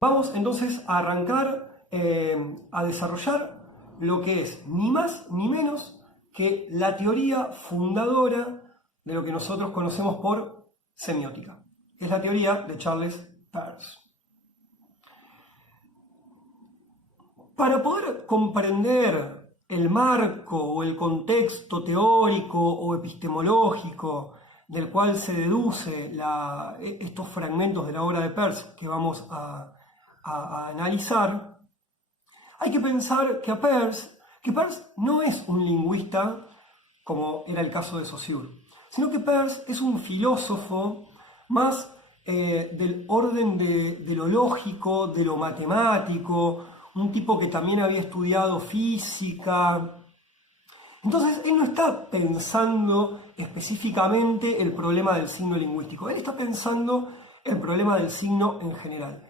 Vamos entonces a arrancar a desarrollar lo que es ni más ni menos que la teoría fundadora de lo que nosotros conocemos por semiótica. Es la teoría de Charles Peirce. Para poder comprender el marco o el contexto teórico o epistemológico del cual se deduce estos fragmentos de la obra de Peirce que vamos a analizar, hay que pensar que Peirce no es un lingüista como era el caso de Saussure, sino que Peirce es un filósofo más del orden de lo lógico, de lo matemático, un tipo que también había estudiado física. Entonces él no está pensando específicamente el problema del signo lingüístico, él está pensando el problema del signo en general.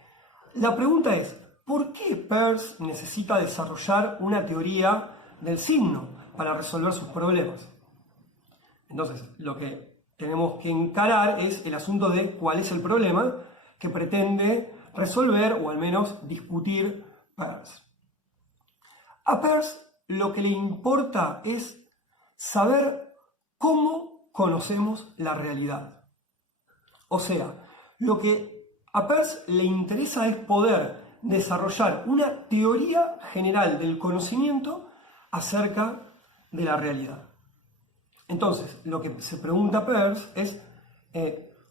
La pregunta es, ¿por qué Peirce necesita desarrollar una teoría del signo para resolver sus problemas? Entonces, lo que tenemos que encarar es el asunto de cuál es el problema que pretende resolver o al menos discutir Peirce. A Peirce lo que le importa es saber cómo conocemos la realidad. O sea, lo que a Peirce le interesa es poder desarrollar una teoría general del conocimiento acerca de la realidad. Entonces, lo que se pregunta Peirce es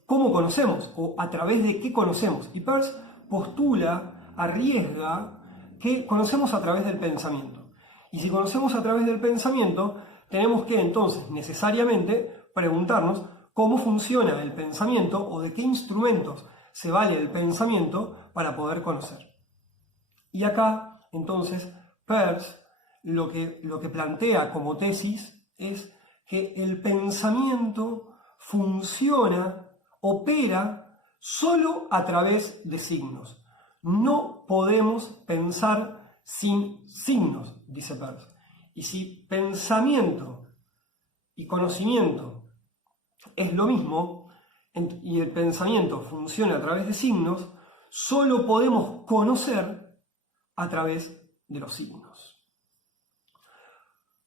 ¿cómo conocemos? O ¿a través de qué conocemos? Y Peirce postula, arriesga, que conocemos a través del pensamiento. Y si conocemos a través del pensamiento, tenemos que entonces necesariamente preguntarnos cómo funciona el pensamiento o de qué instrumentos se vale el pensamiento para poder conocer. Y acá, entonces, Peirce lo que plantea como tesis es que el pensamiento funciona, opera solo a través de signos. No podemos pensar sin signos, dice Peirce. Y si pensamiento y conocimiento es lo mismo, y el pensamiento funciona a través de signos, solo podemos conocer a través de los signos.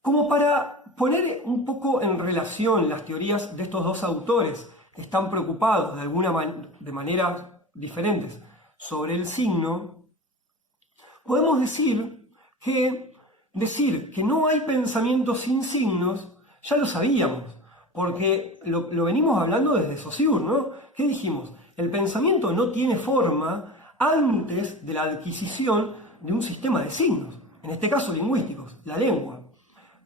Como para poner un poco en relación las teorías de estos dos autores que están preocupados de maneras diferentes sobre el signo, podemos decir que no hay pensamiento sin signos ya lo sabíamos, porque lo venimos hablando desde Saussure, ¿no? ¿Qué dijimos? El pensamiento no tiene forma antes de la adquisición de un sistema de signos, en este caso lingüísticos, la lengua.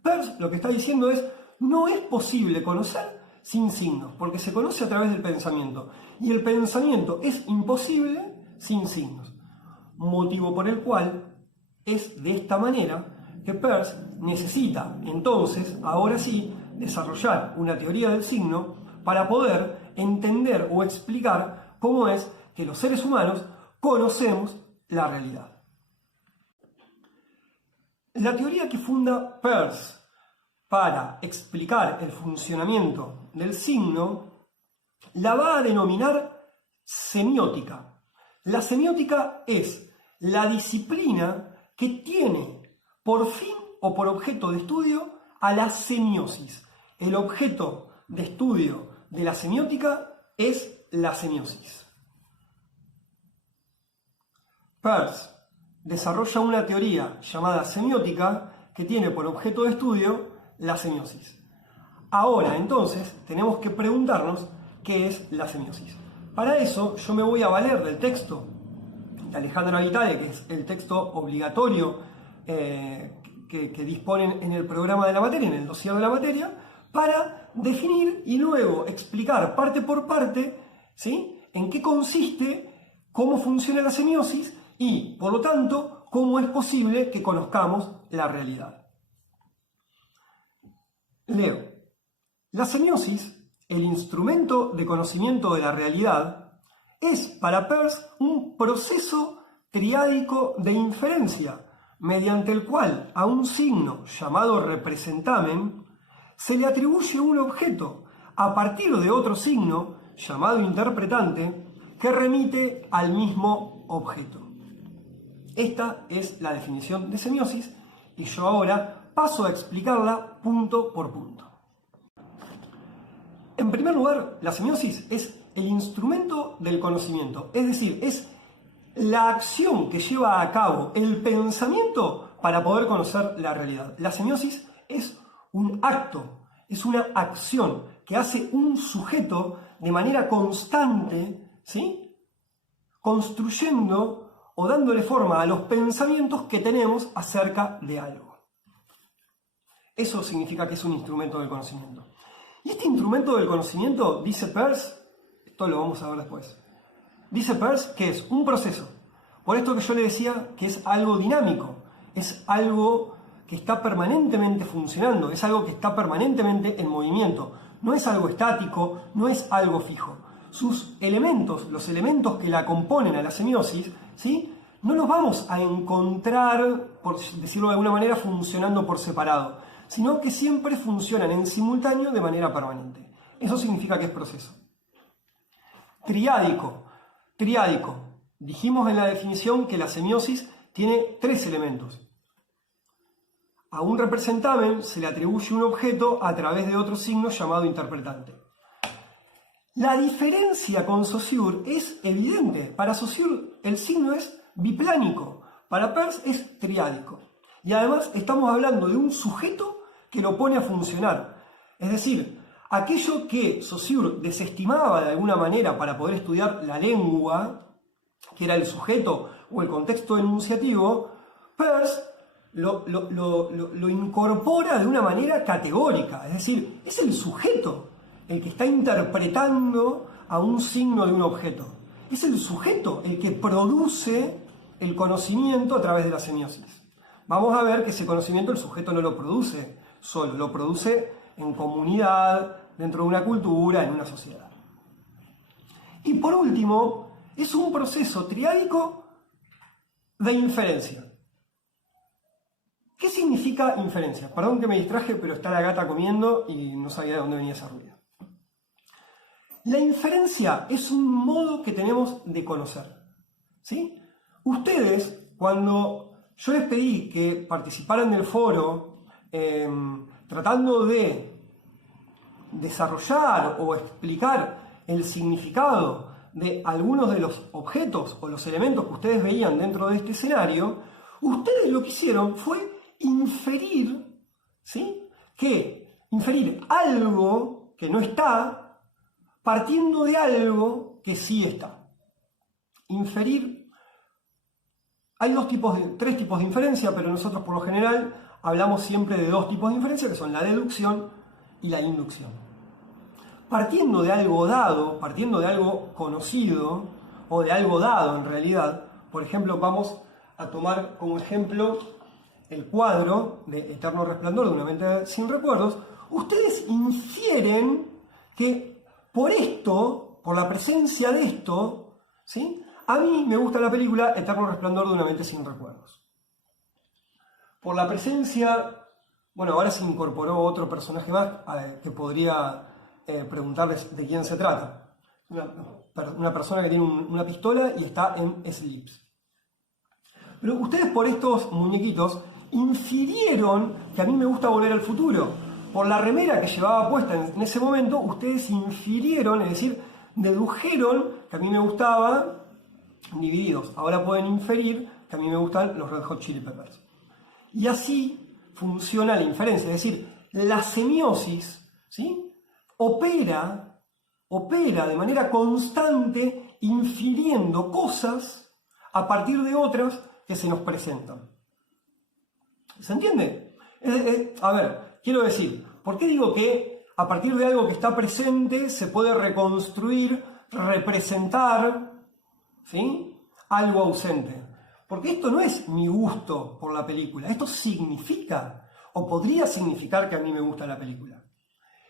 Peirce lo que está diciendo es, no es posible conocer sin signos, porque se conoce a través del pensamiento, y el pensamiento es imposible sin signos. Motivo por el cual es de esta manera que Peirce necesita entonces, ahora sí, desarrollar una teoría del signo para poder entender o explicar cómo es que los seres humanos conocemos la realidad. La teoría que funda Peirce para explicar el funcionamiento del signo la va a denominar semiótica. La semiótica es la disciplina que tiene por fin o por objeto de estudio a la semiosis. El objeto de estudio de la semiótica es la semiosis. Peirce desarrolla una teoría llamada semiótica que tiene por objeto de estudio la semiosis. Ahora, entonces, tenemos que preguntarnos qué es la semiosis. Para eso, yo me voy a valer del texto de Alejandra Vitale, que es el texto obligatorio que disponen en el programa de la materia, en el dossier de la materia, para definir y luego explicar parte por parte, ¿sí?, en qué consiste, cómo funciona la semiosis y, por lo tanto, cómo es posible que conozcamos la realidad. Leo. La semiosis, el instrumento de conocimiento de la realidad, es para Peirce un proceso triádico de inferencia, mediante el cual a un signo llamado representamen se le atribuye un objeto a partir de otro signo llamado interpretante que remite al mismo objeto. Esta es la definición de semiosis y yo ahora paso a explicarla punto por punto. En primer lugar, la semiosis es el instrumento del conocimiento, es decir, es la acción que lleva a cabo el pensamiento para poder conocer la realidad. La semiosis es un acto, es una acción que hace un sujeto de manera constante, ¿sí?, construyendo o dándole forma a los pensamientos que tenemos acerca de algo. Eso significa que es un instrumento del conocimiento. Y este instrumento del conocimiento, dice Peirce, esto lo vamos a ver después, dice Peirce que es un proceso. Por esto que yo le decía que es algo dinámico, es algo que está permanentemente funcionando, es algo que está permanentemente en movimiento. No es algo estático, no es algo fijo. Sus elementos, los elementos que la componen a la semiosis, ¿sí?, no los vamos a encontrar, por decirlo de alguna manera, funcionando por separado, sino que siempre funcionan en simultáneo de manera permanente. Eso significa que es proceso. Triádico. Dijimos en la definición que la semiosis tiene tres elementos. A un representamen se le atribuye un objeto a través de otro signo llamado interpretante. La diferencia con Saussure es evidente. Para Saussure el signo es biplánico, para Peirce es triádico. Y además estamos hablando de un sujeto que lo pone a funcionar. Es decir, aquello que Saussure desestimaba de alguna manera para poder estudiar la lengua, que era el sujeto o el contexto enunciativo, Peirce lo incorpora de una manera categórica. Es decir, es el sujeto el que está interpretando a un signo de un objeto. Es el sujeto el que produce el conocimiento a través de la semiosis. Vamos a ver que ese conocimiento el sujeto no lo produce solo, lo produce en comunidad, dentro de una cultura, en una sociedad. Y por último, es un proceso triádico de inferencia. ¿Qué significa inferencia? Perdón que me distraje, pero está la gata comiendo y no sabía de dónde venía ese ruido. La inferencia es un modo que tenemos de conocer, ¿sí? Ustedes, cuando yo les pedí que participaran del foro tratando de desarrollar o explicar el significado de algunos de los objetos o los elementos que ustedes veían dentro de este escenario, ustedes lo que hicieron fue inferir, ¿sí?, inferir algo que no está partiendo de algo que sí está. Inferir. Hay tres tipos de inferencia, pero nosotros por lo general hablamos siempre de dos tipos de inferencia, que son la deducción y la inducción. Partiendo de algo dado, partiendo de algo conocido, o de algo dado en realidad, por ejemplo, vamos a tomar como ejemplo el cuadro de Eterno Resplandor de una mente sin recuerdos. Ustedes infieren que por esto, por la presencia de esto, ¿sí?, a mí me gusta la película Eterno Resplandor de una mente sin recuerdos. Por la presencia, bueno, ahora se incorporó otro personaje más que podría preguntarles de quién se trata. Una persona que tiene una pistola y está en Eclipse. Pero ustedes por estos muñequitos infirieron que a mí me gusta Volver al Futuro. Por la remera que llevaba puesta en ese momento, ustedes infirieron, es decir, dedujeron que a mí me gustaba Divididos. Ahora pueden inferir que a mí me gustan los Red Hot Chili Peppers. Y así funciona la inferencia, es decir, la semiosis, ¿sí?, opera de manera constante infiriendo cosas a partir de otras que se nos presentan. ¿Se entiende? A ver, quiero decir, ¿por qué digo que a partir de algo que está presente se puede reconstruir, representar, ¿sí?, algo ausente? Porque esto no es mi gusto por la película, esto significa, o podría significar que a mí me gusta la película.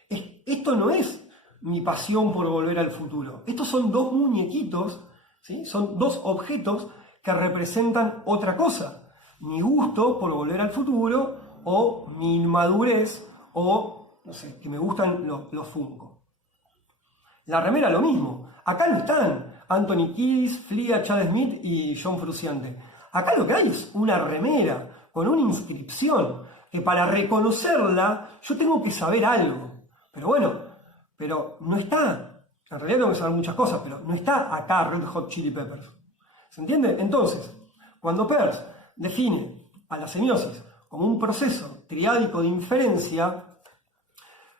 Esto no es mi pasión por Volver al Futuro. Estos son dos muñequitos, ¿sí?, son dos objetos que representan otra cosa. Mi gusto por Volver al Futuro, o mi inmadurez, o, no sé, que me gustan los Funko. La remera lo mismo. Acá no están Anthony Kiedis, Flia, Chad Smith y John Frusciante. Acá lo que hay es una remera con una inscripción que para reconocerla yo tengo que saber algo. Pero bueno, pero no está. En realidad tengo que saber muchas cosas, pero no está acá Red Hot Chili Peppers. ¿Se entiende? Entonces, cuando Peirce define a la semiosis como un proceso triádico de inferencia,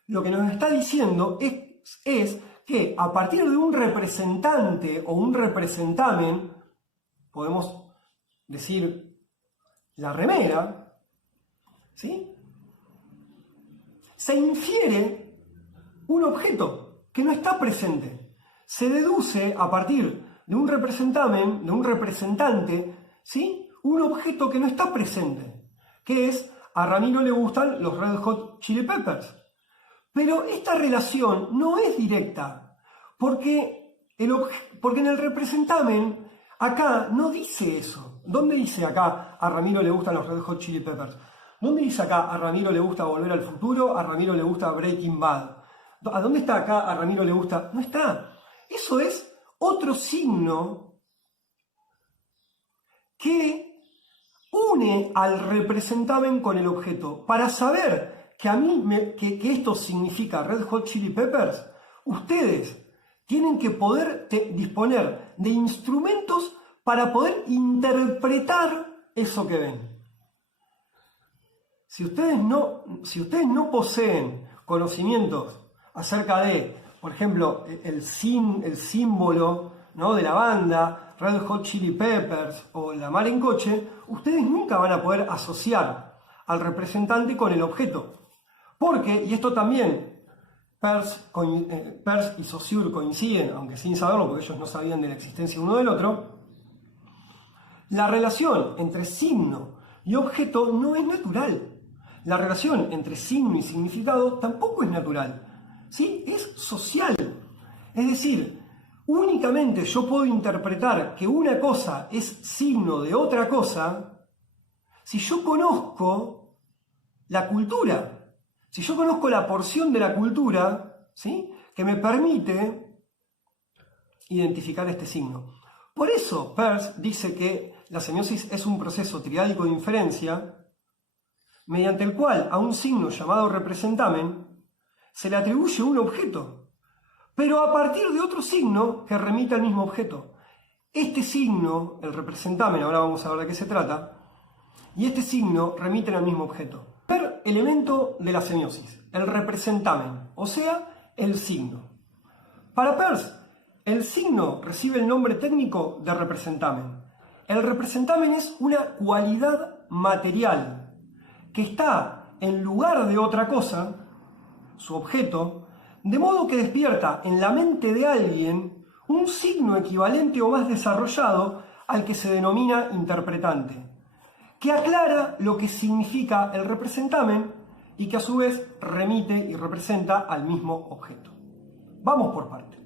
lo que nos está diciendo es que a partir de un representante o un representamen, podemos decir la remera, ¿sí?, se infiere un objeto que no está presente. Se deduce a partir de un representamen, de un representante, ¿sí?, un objeto que no está presente, que es, a Ramiro le gustan los Red Hot Chili Peppers. Pero esta relación no es directa, porque en el representamen acá no dice eso. ¿Dónde dice acá a Ramiro le gustan los Red Hot Chili Peppers? ¿Dónde dice acá a Ramiro le gusta Volver al Futuro? A Ramiro le gusta Breaking Bad. ¿A dónde está acá a Ramiro le gusta? No está. Eso es otro signo que une al representamen con el objeto. Para saber que esto significa Red Hot Chili Peppers, ustedes tienen que poder disponer de instrumentos para poder interpretar eso que ven. Si ustedes no poseen conocimientos acerca de, por ejemplo, el símbolo, ¿no?, de la banda, Red Hot Chili Peppers o La Mar en Coche, ustedes nunca van a poder asociar al representante con el objeto. Porque, y esto también, Peirce y Saussure coinciden, aunque sin saberlo, porque ellos no sabían de la existencia uno del otro, la relación entre signo y objeto no es natural. La relación entre signo y significado tampoco es natural, ¿sí? Es social. Es decir, únicamente yo puedo interpretar que una cosa es signo de otra cosa si yo conozco la cultura, si yo conozco la porción de la cultura, ¿sí?, que me permite identificar este signo. Por eso Peirce dice que la semiosis es un proceso triádico de inferencia mediante el cual a un signo llamado representamen se le atribuye un objeto, pero a partir de otro signo que remite al mismo objeto. Este signo, el representamen, ahora vamos a ver de qué se trata, y este signo remiten al mismo objeto. Primer elemento de la semiosis, el representamen, o sea, el signo. Para Peirce, el signo recibe el nombre técnico de representamen. El representamen es una cualidad material que está en lugar de otra cosa, su objeto, de modo que despierta en la mente de alguien un signo equivalente o más desarrollado al que se denomina interpretante, que aclara lo que significa el representamen y que a su vez remite y representa al mismo objeto. Vamos por parte.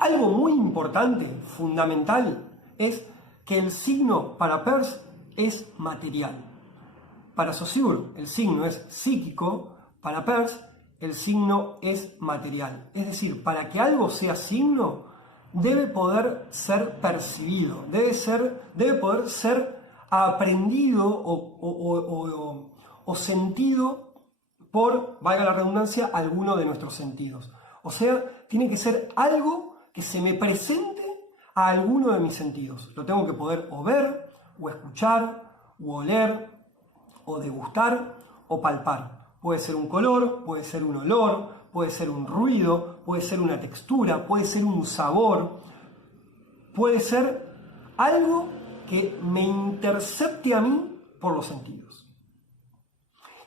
Algo muy importante, fundamental, es que el signo para Peirce es material. Para Saussure el signo es psíquico, para Peirce el signo es material. Es decir, para que algo sea signo, debe poder ser percibido, debe poder ser aprendido o sentido por, valga la redundancia, alguno de nuestros sentidos. O sea, tiene que ser algo que se me presente a alguno de mis sentidos. Lo tengo que poder o ver, o escuchar, o oler, o degustar, o palpar. Puede ser un color, puede ser un olor, puede ser un ruido, puede ser una textura, puede ser un sabor, puede ser algo que me intercepte a mí por los sentidos.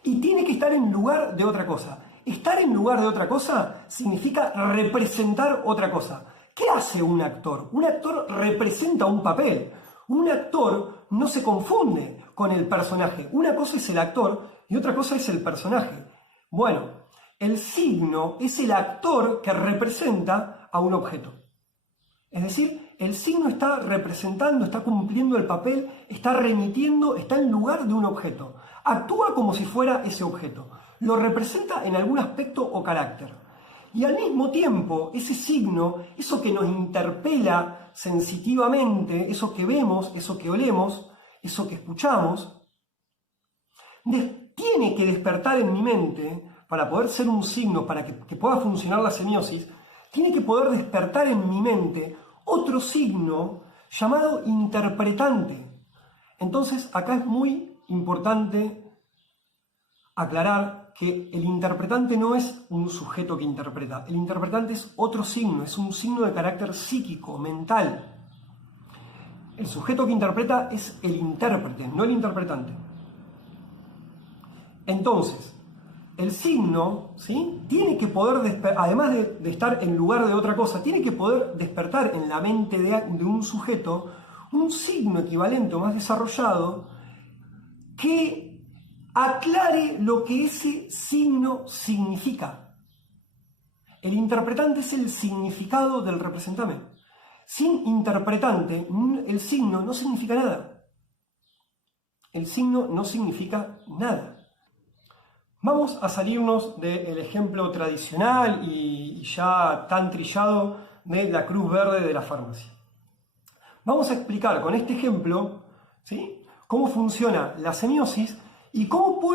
Y tiene que estar en lugar de otra cosa. Estar en lugar de otra cosa significa representar otra cosa. ¿Qué hace un actor? Un actor representa un papel. Un actor no se confunde con el personaje. Una cosa es el actor y otra cosa es el personaje. Bueno, el signo es el actor que representa a un objeto. Es decir, el signo está representando, está cumpliendo el papel, está remitiendo, está en lugar de un objeto. Actúa como si fuera ese objeto. Lo representa en algún aspecto o carácter. Y al mismo tiempo, ese signo, eso que nos interpela sensitivamente, eso que vemos, eso que olemos, eso que escuchamos, tiene que despertar en mi mente, para poder ser un signo, para que pueda funcionar la semiosis, tiene que poder despertar en mi mente otro signo llamado interpretante. Entonces, acá es muy importante aclarar que el interpretante no es un sujeto que interpreta. El interpretante es otro signo, es un signo de carácter psíquico, mental. El sujeto que interpreta es el intérprete, no el interpretante. Entonces, el signo, ¿sí?, tiene que poder, además de estar en lugar de otra cosa, tiene que poder despertar en la mente de un sujeto un signo equivalente o más desarrollado que aclare lo que ese signo significa. El interpretante es el significado del representante. Sin interpretante, el signo no significa nada. El signo no significa nada. Vamos a salirnos del ejemplo tradicional y ya tan trillado de la cruz verde de la farmacia. Vamos a explicar con este ejemplo, ¿sí?, cómo funciona la semiosis y cómo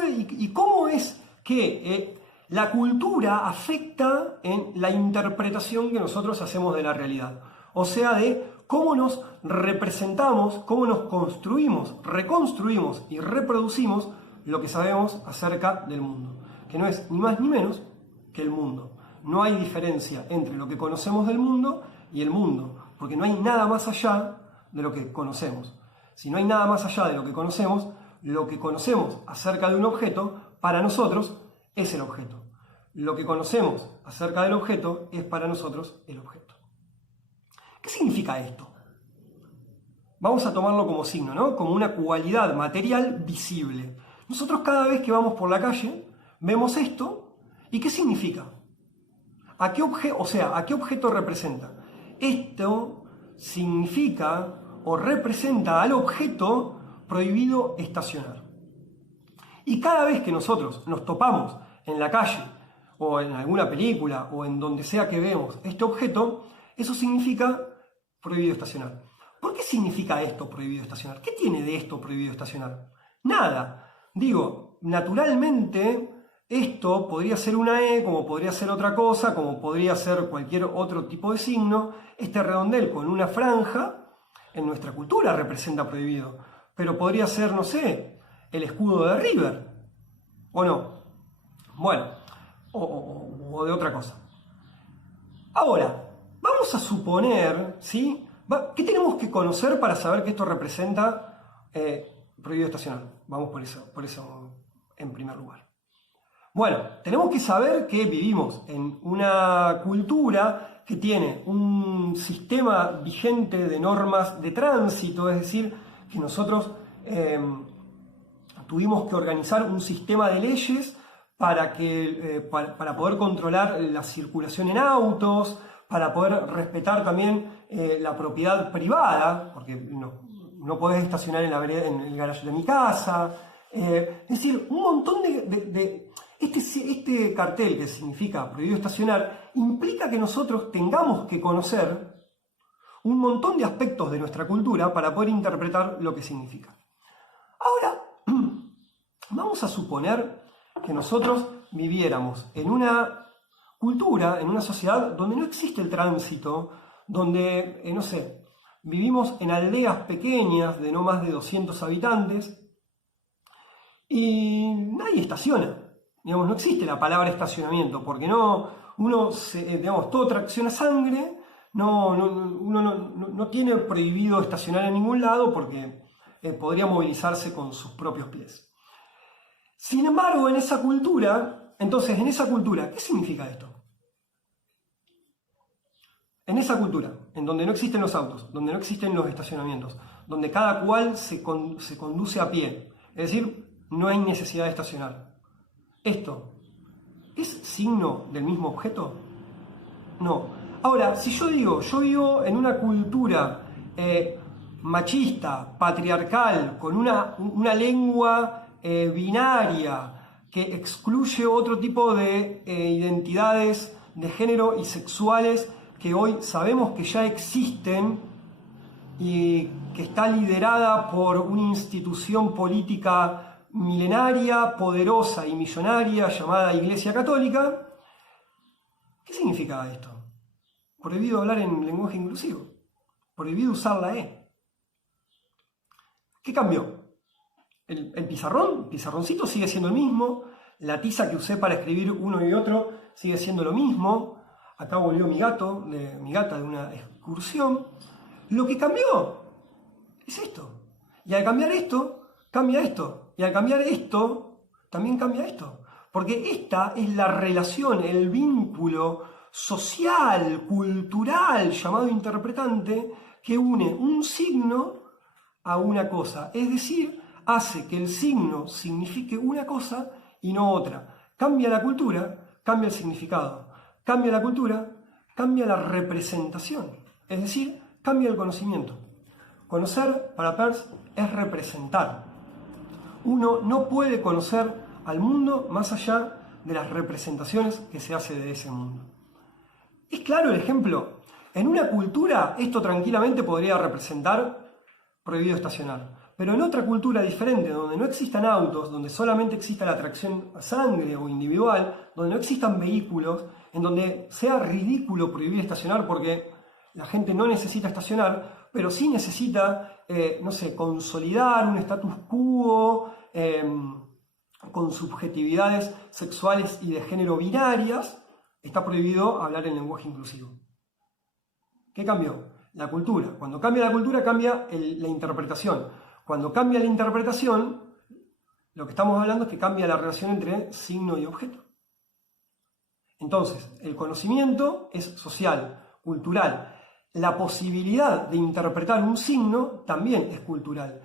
es que la cultura afecta en la interpretación que nosotros hacemos de la realidad. O sea, de cómo nos representamos, cómo nos construimos, reconstruimos y reproducimos lo que sabemos acerca del mundo, que no es ni más ni menos que el mundo. No hay diferencia entre lo que conocemos del mundo y el mundo, porque no hay nada más allá de lo que conocemos. Si no hay nada más allá de lo que conocemos acerca de un objeto, para nosotros es el objeto. Lo que conocemos acerca del objeto es para nosotros el objeto. ¿Qué significa esto? Vamos a tomarlo como signo, ¿no?, como una cualidad material visible. Nosotros cada vez que vamos por la calle vemos esto, ¿y qué significa? ¿A qué objeto representa? Esto significa o representa al objeto prohibido estacionar. Y cada vez que nosotros nos topamos en la calle o en alguna película o en donde sea que vemos este objeto, eso significa prohibido estacionar. ¿Por qué significa esto prohibido estacionar? ¿Qué tiene de esto prohibido estacionar? Nada. Digo, naturalmente esto podría ser una E, como podría ser otra cosa, como podría ser cualquier otro tipo de signo. Este redondel con una franja en nuestra cultura representa prohibido, pero podría ser, no sé, el escudo de River, ¿o no? Bueno, o de otra cosa. Ahora, vamos a suponer, ¿sí?, ¿qué tenemos que conocer para saber que esto representa prohibido estacionar? Vamos por eso en primer lugar. Bueno, tenemos que saber que vivimos en una cultura que tiene un sistema vigente de normas de tránsito, es decir, que nosotros tuvimos que organizar un sistema de leyes para poder controlar la circulación en autos, para poder respetar también la propiedad privada, porque no podés estacionar en el garaje de mi casa. Es decir, un montón de este cartel que significa prohibido estacionar implica que nosotros tengamos que conocer un montón de aspectos de nuestra cultura para poder interpretar lo que significa. Ahora, vamos a suponer que nosotros viviéramos en una cultura, en una sociedad donde no existe el tránsito, donde, no sé, vivimos en aldeas pequeñas de no más de 200 habitantes y nadie estaciona. Digamos, no existe la palabra estacionamiento, porque todo tracciona sangre, uno no tiene prohibido estacionar en ningún lado porque podría movilizarse con sus propios pies. Sin embargo, en esa cultura, ¿qué significa esto? En esa cultura, en donde no existen los autos, donde no existen los estacionamientos, donde cada cual se conduce a pie, es decir, no hay necesidad de estacionar. ¿Esto es signo del mismo objeto? No. Ahora, si yo vivo en una cultura machista, patriarcal, con una lengua binaria que excluye otro tipo de identidades de género y sexuales que hoy sabemos que ya existen y que está liderada por una institución política milenaria, poderosa y millonaria llamada Iglesia Católica. ¿Qué significa esto? Prohibido hablar en lenguaje inclusivo, prohibido usar la E. ¿Qué cambió? El pizarroncito sigue siendo el mismo, la tiza que usé para escribir uno y otro sigue siendo lo mismo, acá volvió mi gata de una excursión. Lo que cambió es esto. Y al cambiar esto, cambia esto. Y al cambiar esto, también cambia esto. Porque esta es la relación, el vínculo social, cultural, llamado interpretante, que une un signo a una cosa. Es decir, hace que el signo signifique una cosa y no otra. Cambia la cultura, cambia el significado. Cambia la cultura, cambia la representación. Es decir, cambia el conocimiento. Conocer, para Peirce, es representar. Uno no puede conocer al mundo más allá de las representaciones que se hace de ese mundo. ¿Es claro el ejemplo? En una cultura esto tranquilamente podría representar prohibido estacionar. Pero en otra cultura diferente, donde no existan autos, donde solamente exista la tracción a sangre o individual, donde no existan vehículos, en donde sea ridículo prohibir estacionar porque la gente no necesita estacionar, pero sí necesita, consolidar un status quo con subjetividades sexuales y de género binarias, está prohibido hablar en lenguaje inclusivo. ¿Qué cambió? La cultura. Cuando cambia la cultura, cambia la interpretación. Cuando cambia la interpretación, lo que estamos hablando es que cambia la relación entre signo y objeto. Entonces, el conocimiento es social, cultural. La posibilidad de interpretar un signo también es cultural.